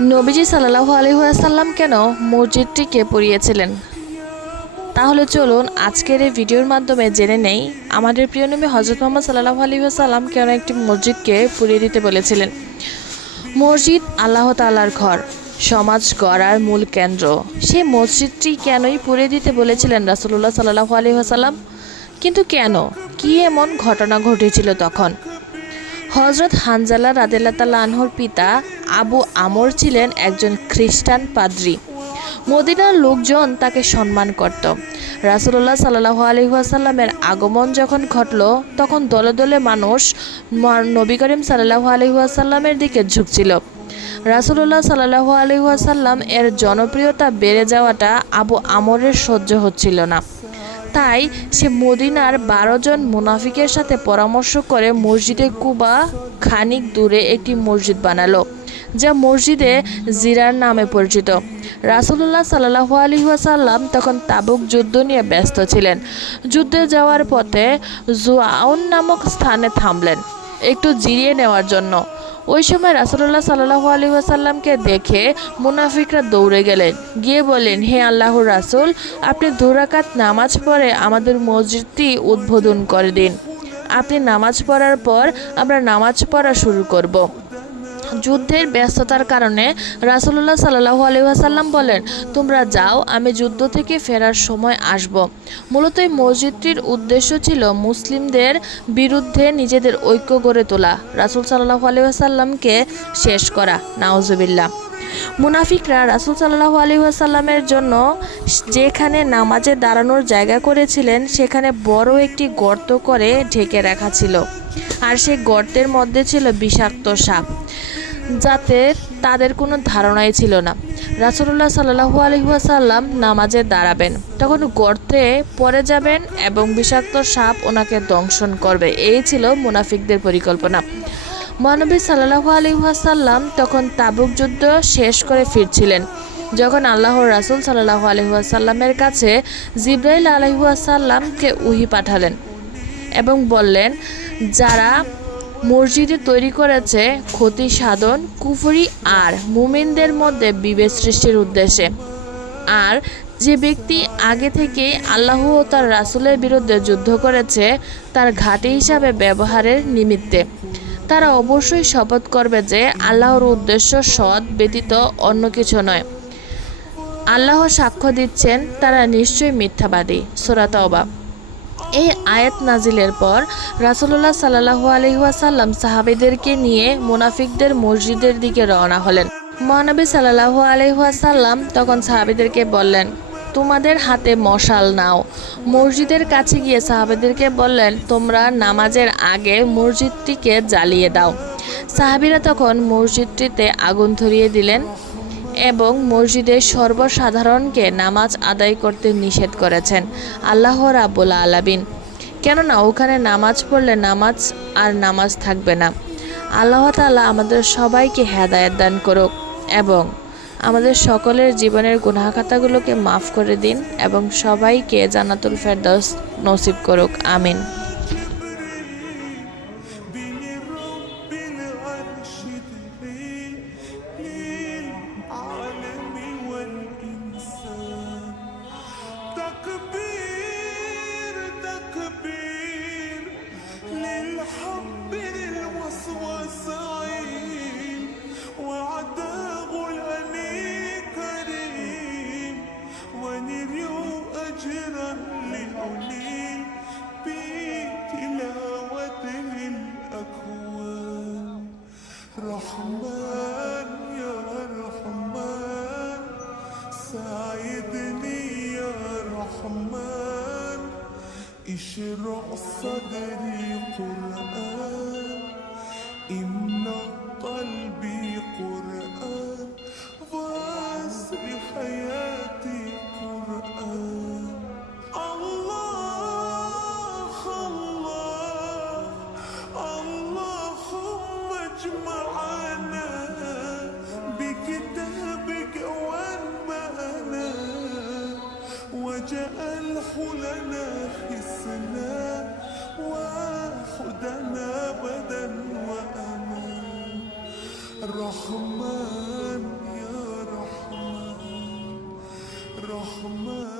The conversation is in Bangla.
নবীজি সাল্লাহু আলহিহাসাল্লাম কেন মসজিদটিকে পড়িয়েছিলেন তাহলে চলুন আজকের এই ভিডিওর মাধ্যমে জেনে নেই, আমাদের প্রিয় নবী হজরত মোহাম্মদ সাল্লাহু আলহিহাসাল্লাম কেন একটি মসজিদকে পুড়িয়ে দিতে বলেছিলেন? মসজিদ আল্লাহ তাআলার ঘর, সমাজ গড়ার মূল কেন্দ্র। সেই মসজিদটি কেনই পুড়িয়ে দিতে বলেছিলেন রাসুল্লাহ সাল্লাহু আলহিহাসাল্লাম কিন্তু কেন? কি এমন ঘটনা ঘটেছিল তখন? হজরত হানজালা রাদেল্লা তাল্লা আনহর পিতা আবু আমর ছিলেন একজন খ্রিস্টান পাদ্রী। মদিনার লোকজন তাকে সম্মান করত। রাসুল্লাহ সাল্লাহ আলহিহাসাল্লামের আগমন যখন ঘটল, তখন দলে দলে মানুষ নবী করিম সাল্লাহ আলহিহাসাল্লামের দিকে ঝুঁকছিল। রাসুল্লাহ সাল্লাহ আলহিহাসাল্লাম এর জনপ্রিয়তা বেড়ে যাওয়াটা আবু আমরের সহ্য হচ্ছিল না। তাই সে মদিনার বারো জন মুনাফিকের সাথে পরামর্শ করে মসজিদে কুবা খানিক দূরে একটি মসজিদ বানালো, যা মসজিদে জিরার নামে পরিচিত। রাসুল্লাহ সাল্লাহ আলী ওয়াসাল্লাম তখন তাবুক যুদ্ধ নিয়ে ব্যস্ত ছিলেন। যুদ্ধে যাওয়ার পথে জুয়াউন নামক স্থানে থামলেন, একটু জিরিয়ে নেওয়ার জন্য। ওই সময় রাসুল্লাহ সাল্লাহ আলী ওয়াসাল্লামকে দেখে মুনাফিকরা দৌড়ে গেলেন গিয়ে বলেন হে আল্লাহর রাসুল, আপনি দুরাকাত নামাজ পড়ে আমাদের মসজিদটি উদ্বোধন করে দিন আপনি নামাজ পড়ার পর আমরা নামাজ পড়া শুরু করব। যুদ্ধের ব্যস্ততার কারণে রাসুল্লাহ সাল্লাহু আলহাসাল্লাম বলেন, তোমরা যাও, আমি যুদ্ধ থেকে ফেরার সময় আসব। মূলত এই মসজিদটির উদ্দেশ্য ছিল মুসলিমদের বিরুদ্ধে নিজেদের ঐক্য গড়ে তোলা। রাসুল সাল্লাহু আলহাসাল্লামকে শেষ করা। নাওজবিল্লা মুনাফিকরা রাসুল সাল্লাহু আলহিহাসাল্লামের জন্য যেখানে নামাজে দাঁড়ানোর জায়গা করেছিলেন, সেখানে বড় একটি গর্ত করে ঢেকে রাখা ছিল। আর সেই গর্তের মধ্যে ছিল বিষাক্ত সাপ। যাতে তাদের কোনো ধারণাই ছিল না। রাসুল্লাহ সাল্লাহু আলহিহাসাল্লাম নামাজে দাঁড়াবেন। তখন গর্তে পড়ে যাবেন এবং বিষাক্ত সাপ ওনাকে দংশন করবে। এই ছিল মুনাফিকদের পরিকল্পনা। মহানবী সাল্লাহু আলহিহাসাল্লাম তখন তাবুক যুদ্ধ শেষ করে ফিরছিলেন। যখন আল্লাহর রাসুল সাল্লাহু আলহিহাসাল্লামের কাছে জিব্রাইল আলহিহাসাল্লামকে উহি পাঠালেন এবং বললেন, যারা মসজিদে তৈরি করেছে ক্ষতি সাধন, কুফরি আর মুমিনদের মধ্যে বিভেদ সৃষ্টির উদ্দেশ্যে। আর যে ব্যক্তি আগে থেকে আল্লাহ ও তার রাসুলের বিরুদ্ধে যুদ্ধ করেছে, তার ঘাঁটি হিসাবে ব্যবহারের নিমিত্তে। তারা অবশ্যই শপথ করবে যে আল্লাহর উদ্দেশ্য সৎ, ব্যতীত অন্য কিছু নয়। আল্লাহ সাক্ষ্য দিচ্ছেন, তারা নিশ্চয়ই মিথ্যাবাদী। সোরাতবা এই আয়াত নাজিলের পর রাসুল্লাহ সাল্লাহু আলহিহাসাল্লাম সাহাবিদেরকে নিয়ে মুনাফিকদের মসজিদের দিকে রওনা হলেন। মহানবী সাল্লাহু আলহিহাসাল্লাম তখন সাহাবিদেরকে বললেন, তোমাদের হাতে মশাল নাও। মসজিদের কাছে গিয়ে সাহাবিদেরকে বললেন, তোমরা নামাজের আগে মসজিদটিকে জ্বালিয়ে দাও। সাহাবিরা তখন মসজিদটিতে আগুন ধরিয়ে দিলেন। এবং মসজিদের সর্বসাধারণকে নামাজ আদায় করতে নিষেধ করেছেন। আল্লাহ রাবুল আলাবিন কেননা, ওখানে নামাজ পড়লে নামাজ আর নামাজ থাকবে না। আল্লাহ তাআলা আমাদের সবাইকে হেদায়েত দান করুক এবং আমাদের সকলের জীবনের গুনাহখাতাগুলোকে মাফ করে দিন এবং সবাইকে জান্নাতুল ফেরদৌস নসিব করুক। আমিন। اشرح صدري قرآن إن قلبي قرآن جعله لنا خسنا وحدنا بدا وأمان رحمن يا رحمن رحمن